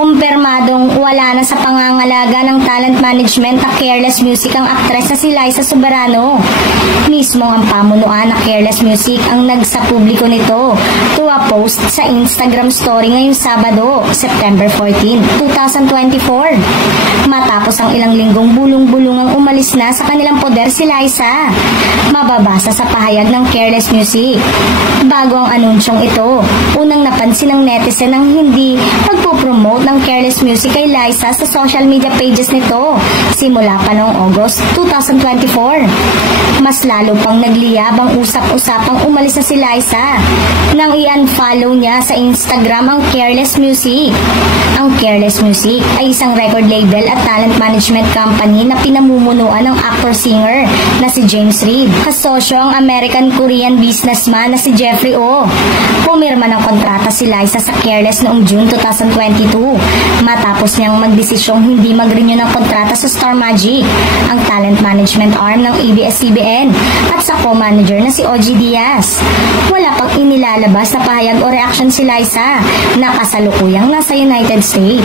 Kumpirmadong wala na sa pangangalaga ng talent management na Careless Music ang aktres na si Liza Soberano. Mismo ang pamunuan na Careless Music ang nagsapubliko nito to a post sa Instagram story ngayong Sabado, September 14, 2024. Matapos ang ilang linggong bulong-bulungang umalis na sa kanilang poder si Liza. Mababasa sa pahayag ng Careless Music. Bago ang anunsyong ito, unang napansin ng netizen ang hindi pagpopromote ng Careless Music kay Liza sa social media pages nito simula pa noong August 2024. Mas lalo pang nagliyab ang usap-usapang umalis na si Liza nang i-unfollow niya sa Instagram ang Careless Music. Ang Careless Music ay isang record label at talent management company na pinamumunuan ng actor-singer na si James Reid. Kasosyo ang American-Korean businessman na si Jeffrey Oh. Pumirma ng kontrata si Liza sa Careless noong June 2022 matapos niyang magdesisyong hindi mag-renew ng kontrata sa Star Magic, ang talent management arm ng ABS-CBN, at sa co-manager na si OG Diaz. Wala pang inilalabas na pahayag o reaksyon si Liza na kasalukuyang nasa United States.